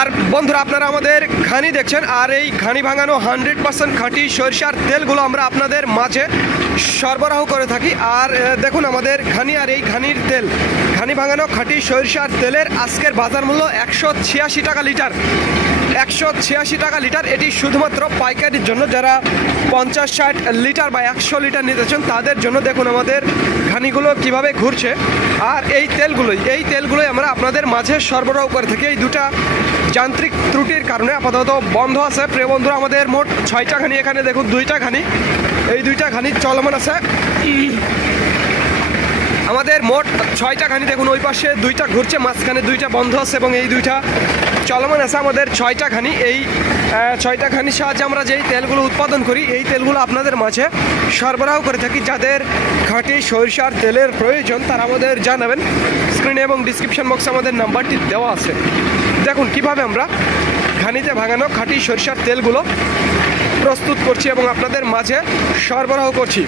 আর বন্ধুরা আপনারা আমাদের ঘানি দেখছেন, আর এই ঘানি ভাঙানো 100% খাঁটি সরিষার তেলগুলো আমরা আপনাদের মাঝে সরবরাহ করে থাকি। আর দেখুন আমাদের ঘানি, আর এই ঘানির তেল, ঘানি ভাঙানো খাঁটি সরিষার তেলের আজকের বাজার মূল্য 186 টাকা লিটার। 186 টাকা লিটার। এটি শুধুমাত্র পাইকারির জন্য, যারা 50-60 লিটার বা 100 লিটার নিতে চান তাদের জন্য। দেখুন আমাদের ঘানিগুলো কিভাবে ঘুরছে। আর এই তেলগুলোই আমরা আপনাদের মাঝে সরবরাহ করে থাকি। এই দুটা যান্ত্রিক ত্রুটির কারণে আপাতত বন্ধ আছে। প্রিয় বন্ধুরা আমাদের মোট 6টা ঘানি, এখানে দেখুন 2টা ঘানি, এই 2টা ঘানি চলমান আছে। আমাদের মোট 6টা ঘানি, দেখুন ওই পাশে 2টা ঘুরছে, মাঝখানে 2টা বন্ধ আছে এবং এই 2টা চলমান আছে। আমাদের 6টা ঘানি, এই 6টা ঘানির সাহায্যে আমরা যেই তেলগুলো উৎপাদন করি এই তেলগুলো আপনাদের মাঝে সরবরাহ করে থাকি। যাদের খাঁটি সরিষার তেলের প্রয়োজন তারা আমাদের জানাবেন। স্ক্রিনে এবং ডিসক্রিপশন বক্সে আমাদের নাম্বারটি দেওয়া আছে। দেখুন কিভাবে আমরা ঘানিতে ভাঙানো খাঁটি সরিষার তেলগুলো প্রস্তুত করছি এবং আপনাদের মাঝে সরবরাহ করছি।